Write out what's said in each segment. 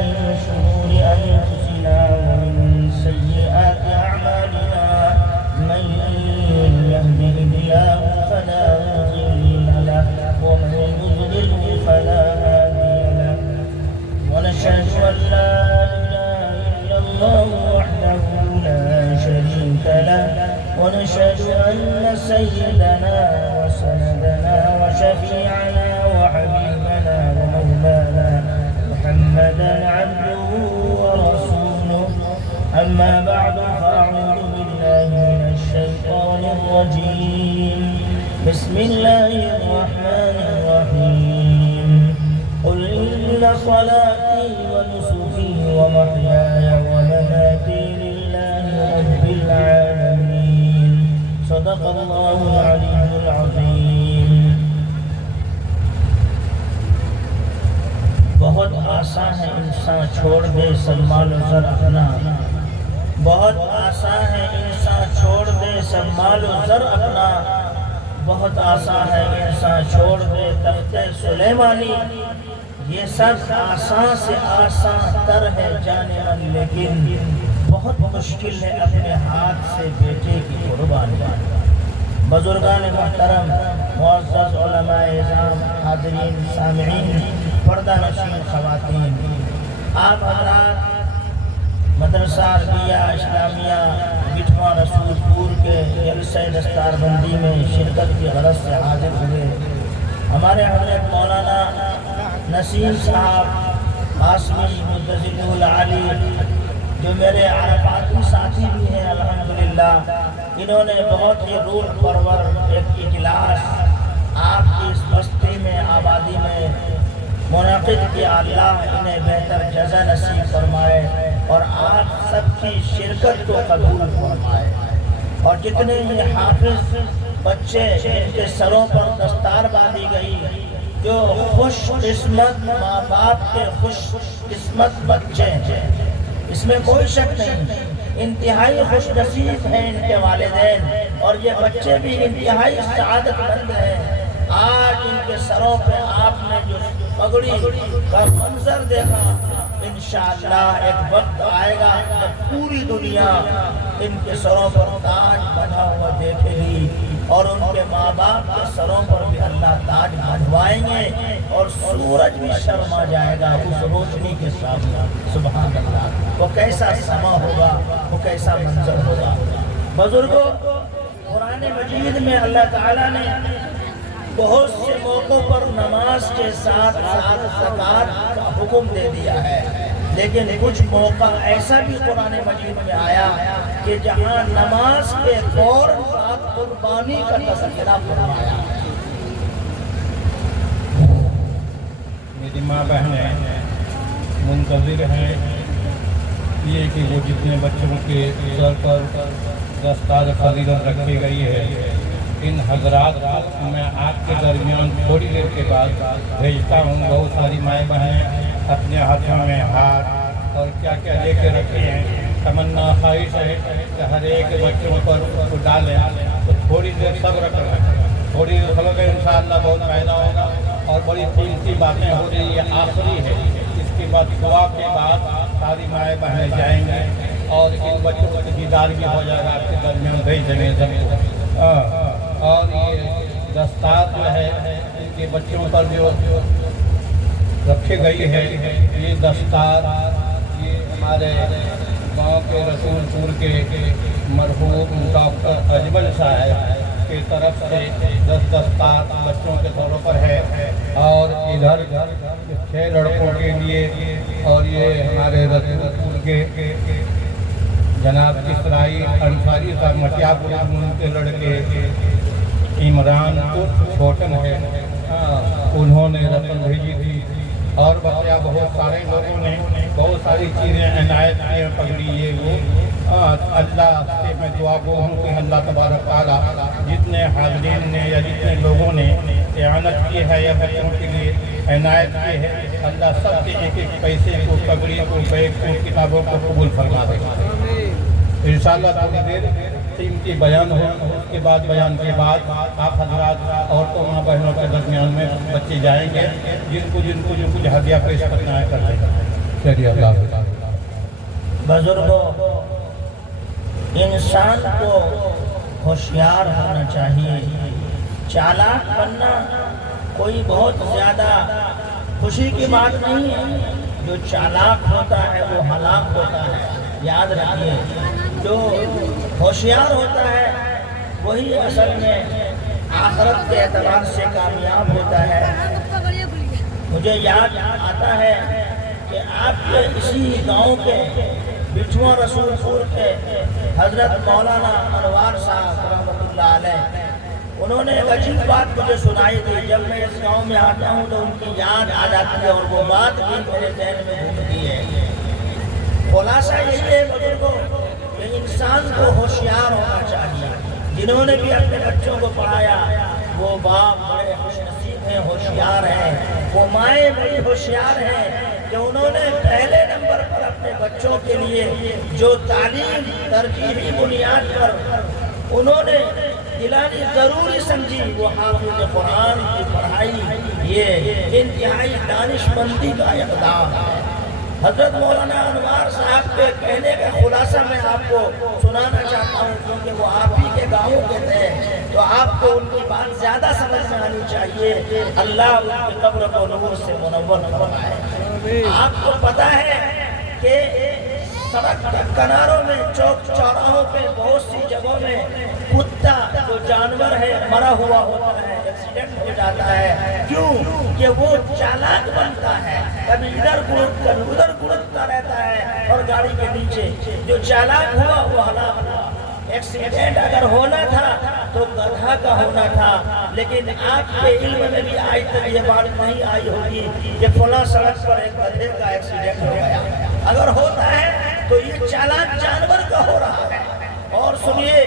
من شرور أنفسنا ومن سيئات أعمالنا من يهده الله فلا مضل له ومن يضلل فلا هادي له ونشهد أن لا إله إلا الله وحده لا شريك له ونشهد أن سيدنا وسندنا وشفيعنا وحبيبنا ومولانا محمدا عبده ورسوله أما بعد فأعوذ بالله من الشيطان الرجيم بسم الله الرحمن الرحيم قل إن صلاتي ونسكي ومحياي ومماتي لله رب العالمين صدق الله العلي العظيم. بہت آسان ہے انسان چھوڑ دے سب مال و زر اپنا، بہت آسان ہے انسان چھوڑ دے سب مال و زر اپنا، بہت آسان ہے انسان چھوڑ دے تخت سلیمانی. یہ سب آسان سے آسان تر ہے جانے من، لیکن بہت مشکل ہے اپنے ہاتھ سے بیٹے کی قربانی. بزرگان محترم، معزز علماء اعظام، حاضرین سامعین، پردہ نشین خواتین، آپ حضرات مدرسہ عربیہ اسلامیہ گٹھواں رسول پور کے جلسہ دستار بندی میں شرکت کی غرض سے حاضر ہوئے. ہمارے حضرت مولانا نسیم صاحب قاسمی مدظل العالی جو میرے عرفاتی ساتھی بھی ہیں الحمدللہ، انہوں نے بہت ہی روح پرور ایک اجلاس آپ کی اس بستی میں آبادی میں منعقد کیا. اللہ انہیں بہتر جزا نصیب فرمائے اور آپ سب کی شرکت کو قبول فرمائے. اور جتنے یہ حافظ بچے جن کے سروں پر دستار باندھی گئی، جو خوش قسمت ماں باپ کے خوش قسمت بچے ہیں، اس میں کوئی شک نہیں، انتہائی خوش نصیب ہیں ان کے والدین، اور یہ بچے بھی انتہائی سعادت مند ہیں. آج ان کے سروں پہ آپ نے جو پگڑی کا منظر دیکھا، انشاءاللہ ایک وقت آئے گا جب پوری دنیا ان کے سروں پر تاج بندھا ہوا دیکھے گی، اور ان کے ماں باپ کے سروں پر بھی اللہ تاج بندھوائیں گے، اور سورج بھی شرما جائے گا اس روشنی کے سامنے. سبحان اللہ، وہ کیسا سما ہوگا، وہ کیسا منظر ہوگا. بزرگوں، قرآن مجید میں اللہ تعالیٰ نے بہت سے موقعوں پر نماز کے ساتھ ساتھ زکوٰۃ کا حکم دے دیا ہے، لیکن کچھ موقع ایسا بھی قرآن مجید میں آیا کہ جہاں نماز کے فوراً بعد قربانی کا تذکرہ فرمایا. میری ماں بہنیں منتظر ہیں یہ کہ وہ جتنے بچوں کے سر پر دستار فضیلت رکھی گئی ہے، ان حضرات کو میں آپ کے درمیان تھوڑی دیر کے بعد بھیجتا ہوں. بہت ساری مائیں بہنیں اپنے ہاتھوں میں ہاتھ اور کیا کیا لے کے رکھے ہیں. تمنا خواہش ہے کہ ہر ایک بچوں پر ڈالیں، تو تھوڑی دیر صبر کریں، تھوڑی دیر صبر کریں، انشاءاللہ بہت فائدہ ہوگا. اور بڑی قیمتی باتیں ہو رہی ہیں، آخری ہے. اس کے بعد دعا کے بعد ساری مائیں بہنیں جائیں گے اور ان بچوں کا دیدار بھی ہو جائے گا آپ کے درمیان بھیج دیں گے. اور یہ دستار جو ہے ان کے بچوں پر جو رکھی گئی ہے، یہ دستار یہ ہمارے گاؤں کے رسول پور کے مرحوم ڈاکٹر اجمل صاحب کی طرف سے 10 دستار بچوں کے طور پر ہے، اور ادھر 6 لڑکوں کے لیے، اور یہ ہمارے رسول پور کے جناب اسرائیل انصاری صاحب مٹیا پور کے لڑکے عمران چھوٹن ہے، انہوں نے رقم بھیجی تھی. اور بقیہ بہت سارے لوگوں نے بہت ساری چیزیں عنایت کی پگڑی یہ وہ. اللہ سے میں دعا گو ہوں کہ اللہ تبارک تعالیٰ جتنے حاضرین نے یا جتنے لوگوں نے اعانت کی ہے یا بچوں کے لیے عنایت کی ہے، اللہ سب کے ایک ایک پیسے کو، پگڑی کو، بیگ کو، کتابوں کو قبول فرما دے گا. انشاءاللہ تھوڑی دیر قیمتی بیان ہو، اس کے بعد بیان کے بعد آپ حضرات عورتوں ماں بہنوں کے درمیان میں بچے جائیں گے، جن کو جو کچھ ہدیہ پیش کرنا ہے کر دیں گے. چلیے اللہ حافظ۔ بزرگوں، انسان کو ہوشیار ہونا چاہیے۔ چالاک بننا کوئی بہت زیادہ خوشی کی بات نہیں ہے۔ جو چالاک ہوتا ہے وہ ہلاک ہوتا ہے، یاد رکھیے۔ جو ہوشیار ہوتا ہے وہی اصل میں آخرت کے اعتبار سے کامیاب ہوتا ہے۔ مجھے یاد آتا ہے کہ آپ کے اسی گاؤں کے بچھواں رسول پور کے حضرت مولانا انوار صاحب رحمۃ اللہ علیہ، انہوں نے ایک عجیب بات مجھے سنائی تھی۔ جب میں اس گاؤں میں آتا ہوں تو ان کی یاد آ جاتی ہے اور وہ بات بھی میرے ذہن میں گھومتی ہے۔ خلاصہ یہی ہے بزرگوں کہ انسان کو ہوشیار ہونا چاہیے۔ جنہوں نے بھی اپنے بچوں کو پڑھایا وہ باپ بڑے خوش نصیب ہیں، ہوشیار ہیں۔ وہ مائیں بڑی ہوشیار ہیں کہ انہوں نے پہلے نمبر پر اپنے بچوں کے لیے جو تعلیم ترجیحی بنیاد پر انہوں نے دلانی ضروری سمجھی، وہ حافظ قرآن کی پڑھائی، یہ انتہائی دانش مندی کا اقدام ہے۔ حضرت مولانا انوار صاحب کے کہنے کا خلاصہ میں آپ کو سنانا چاہتا ہوں، کیونکہ وہ آپ ہی کے گاؤں کے تھے تو آپ کو ان کی بات زیادہ سمجھ میں آنی چاہیے۔ اللہ ان کی قبر کو نور سے منور فرمائے۔ آپ کو پتہ ہے کہ سڑک کے کناروں میں، چوک چوراہوں پہ بہت سی جگہوں میں کتا جو جانور ہے مرا ہوا ہوتا ہے، ایکسیڈنٹ ہو جاتا ہے۔ کیوں کہ وہ چالاک بنتا ہے، کبھی ادھر گڑک کبھی ادھر گڑکتا رہتا ہے اور گاڑی کے نیچے جو چالاک ہوا وہ ہلاک ہوا۔ ایکسیڈنٹ اگر ہونا تھا تو گدھا کا ہونا تھا، لیکن آپ کے علم میں بھی آج تک یہ بات نہیں آئی ہوگی کہ فلاں سڑک پر ایک گدھے کا ایکسیڈنٹ ہو گیا۔ اگر ہوتا ہے تو یہ چالاک جانور کا ہو رہا ہے۔ اور سنیے،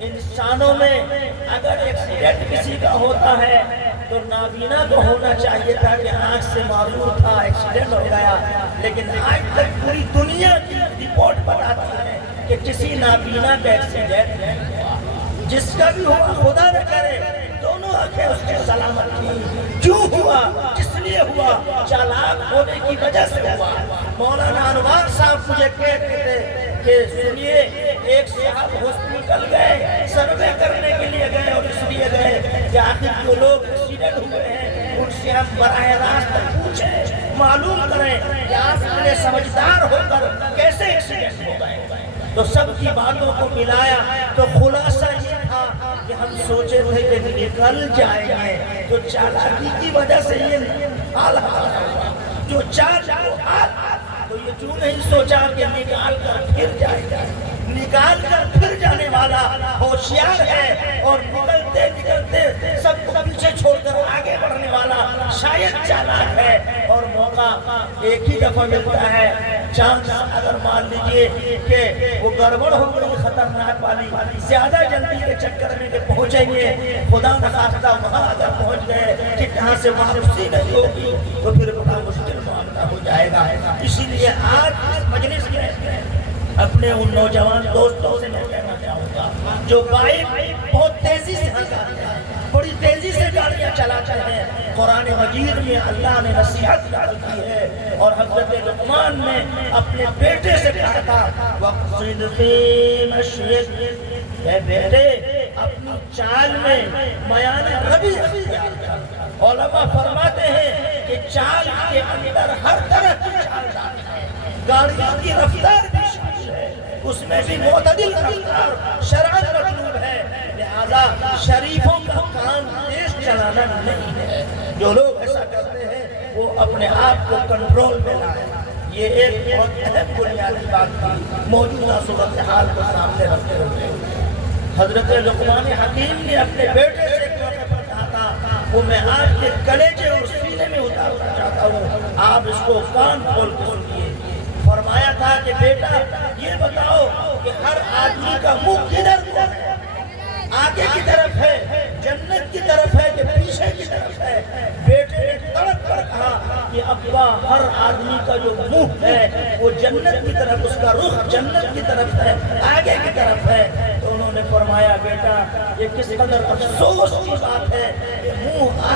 انسانوں میں اگر ایکسیڈنٹ کسی کا ہوتا ہے تو نابینا کو ہونا چاہیے تھا کہ آنکھ سے معذور تھا، ایکسیڈنٹ ہو گیا، لیکن آج تک پوری دنیا کی رپورٹ بتاتی ہے کہ کسی نابینا کا ایکسیڈنٹ نہیں ہوا۔ جس کا بھی ہوا خدا نہ کرے، دونوں آنکھیں اس کی سلامت تھیں۔ کیوں ہوا؟ کس لیے ہوا؟ چالاک ہونے کی وجہ سے ہوا۔ مولانا انوار صاحب مجھے کہتے تھے کہ سنیے، ایک صاحب ہاسپٹل گئے، سروے کرنے کے لیے گئے اور اس لیے گئے کہ آخر جو لوگ ایکسیڈنٹ ہوئے ہیں ان سے ہم براہ راست پوچھیں، معلوم کریں کہ آپ اتنے سمجھدار ہو کر کیسے ایکسیڈنٹ ہو گئے۔ تو سب کی باتوں کو ملایا تو خلاصہ یہ تھا کہ ہم سوچے تھے کہ نکل جائیں گے، تو چالاکی کی وجہ سے یہ حال ہوا۔ جو تو یہ کیوں نہیں سوچا کہ نکال کر پھر جائے گا؟ نکال کر پھر جانے والا ہوشیار ہے، اور نکلتے نکلتے سب کو پیچھے چھوڑ کر آگے بڑھنے والا شاید چالاک ہے۔ اور موقع ایک ہی دفعہ ملتا ہے، چانس اگر مان لیجئے کہ وہ گڑبڑ ہو گئی خطرناک والی، زیادہ جلدی کے چکر میں کہ پہنچیں گے، خدا نخواستہ وہاں اگر پہنچ گئے کہ کہاں سے واپسی نہیں ہوگی تو پھر بڑا مشکل معاملہ ہو جائے گا۔ اسی لیے آج اس مجلس میں اپنے ان نوجوان دوستوں سے میں کہنا چاہوں گا جو بائک بہت تیزی سے ہنکاتے ہیں، بڑی تیزی سے گاڑیاں چلاتے ہیں۔ قرآن مجید میں اللہ نے نصیحت نازل کی ہے اور حضرت لقمان نے اپنے بیٹے سے کہا تھا وَقْصِدْ فِي مَشْيِكَ، اے بیٹے اپنی چال میں میان ربی اختیار کر۔ علماء فرماتے ہیں کہ چال کے اندر ہر طرح کی چال جاتی ہے، گاڑیوں کی رفتار بھی شامل ہے، اس میں بھی معتدل رفتار شرعاً مطلوب ہے۔ لہذا شریفوں کا کام تیز چلانا نہیں ہے۔ جو لوگ ایسا کرتے ہیں وہ اپنے آپ کو کنٹرول میں لائیں۔ یہ ایک بہت اہم بنیادی بات تھی موجودہ صورتحال کو سامنے رکھتے ہوئے۔ حضرت لقمان حکیم نے اپنے بیٹے سے ایک موقع پر کہا تھا، وہ میں آپ کے کلیجے اور سینے میں اتارنا چاہتا ہوں، آپ اس کو کان کھول کے سنیے۔ فرمایا تھا کہ بیٹا یہ بتاؤ کہ ہر آدمی کا منہ کدھر کو ہے؟ آگے کی طرف ہے، جنت کی طرف ہے کہ پیچھے کی طرف ہے؟ بیٹے نے تڑپ کر کہا کہ ابا ہر آدمی کا جو منہ ہے وہ جنت کی طرف، اس کا رخ جنت کی طرف ہے، آگے کی طرف ہے۔ تو انہوں نے فرمایا بیٹا یہ کس قدر افسوس کی بات ہے کہ منہ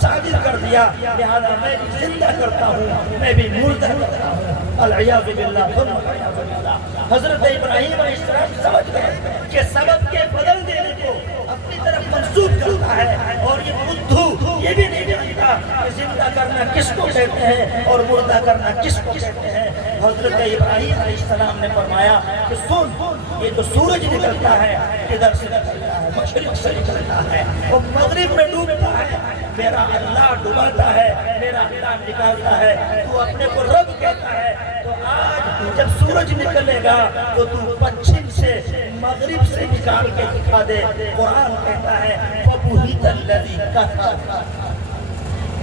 صادر کر دیا، لہذا میں بھی زندہ کرتا ہوں، میں بھی مردہ کرتا ہوں۔ العیاذ باللہ ثم العیاذ باللہ۔ حضرت ابراہیم علیہ السلام سمجھ گئے کہ سبب کے بدل دینے کو اپنی طرف منسوخ کرتا ہے، اور یہ بدھو یہ بھی نہیں جانتا کہ زندہ کرنا کس کو کہتے ہیں اور مردہ کرنا کس کو کہتے ہیں۔ حضرت ابراہیم علیہ السلام نے فرمایا کہ سن، یہ تو سورج نکلتا ہے، ادھر سے نکلتا ہے، مشرق سے نکلتا ہے، وہ مغرب میں ڈوبتا ہے، میرا اللہ ڈباتا ہے، میرا اللہ نکالتا ہے، تو اپنے کو رب کہتا ہے، تو آج جب سورج نکلے گا تو تو پچھم سے مغرب سے نکال کے دکھا دے۔ قرآن کہتا ہے فَبُهِتَ الَّذِي كَفَرَ،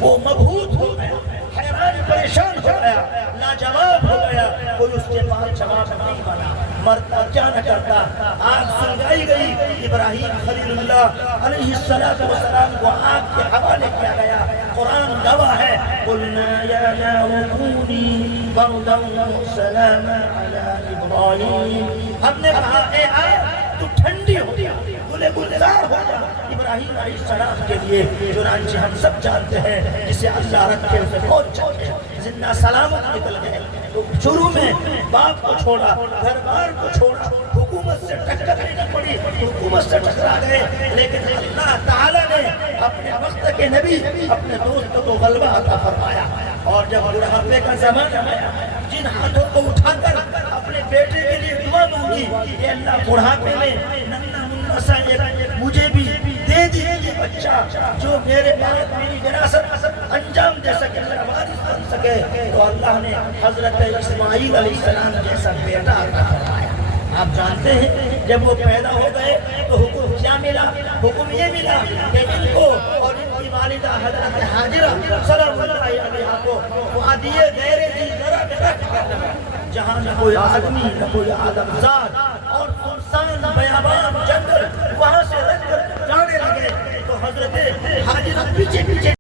وہ مبہوت ہو گیا، حیران پریشان ہو گیا، لاجواب ہو گیا، کوئی اس کے پاس جواب نہیں بنا، مرتا کیا نہ کرتا۔ آگ سلگائی گئی، ابراہیم خلیل اللہ علیہ السلام کو آگ کے حوالے کیا گیا، قرآن گواہ ہے قُلْنَا يَا نَارُ كُونِي بَرْدًا وَسَلَامًا عَلَىٰ إِبْرَاهِيمَ، ہم نے کہا اے آگ تو ٹھنڈی ہو جا، گلے گلزار ہو جا ابراہیم علیہ السلام کے لیے۔ چنانچہ ہم سب جانتے ہیں جسے اللہ رکھے اسے پہنچ جائے، زندہ سلامت نکل گئے۔ تو شروع میں باپ کو چھوڑا، گھر بار کو چھوڑا، حکومت سے ٹکر لینا پڑی، حکومت سے ٹکرا گئے، لیکن اللہ تعالیٰ نے اپنے وقت کے نبی اپنے دوست کو غلبہ عطا فرمایا۔ اور جب بڑھاپے کا زمانہ آیا، جن ہاتھوں کو اٹھا کر اپنے بیٹے کے لیے دعا مانگی کہ اللہ بڑھاپے میں ننھا منھا سا مجھے بھی دے دیجیے بچہ جو میرے بعد میری وراثت انجام دے سکے، میرا وارث بن سکے، تو اللہ نے حضرت اسماعیل علیہ السلام جیسا بیٹا عطا فرمایا۔ آپ جانتے ہیں جب وہ پیدا ہو گئے تو حکم کیا ملا؟ حکم یہ ملا کہ ان کو اور ان کی والدہ حضرت حاجرہ سلام اللہ علیہا کو وادی غیر ذی زرع میں رکھ کر، جہاں نہ کوئی آدمی نہ کوئی آدمزاد اور سنسان بیابان جنگل، وہاں سے رکھ کر جانے لگے، تو حضرت حاجرہ پیچھے پیچھے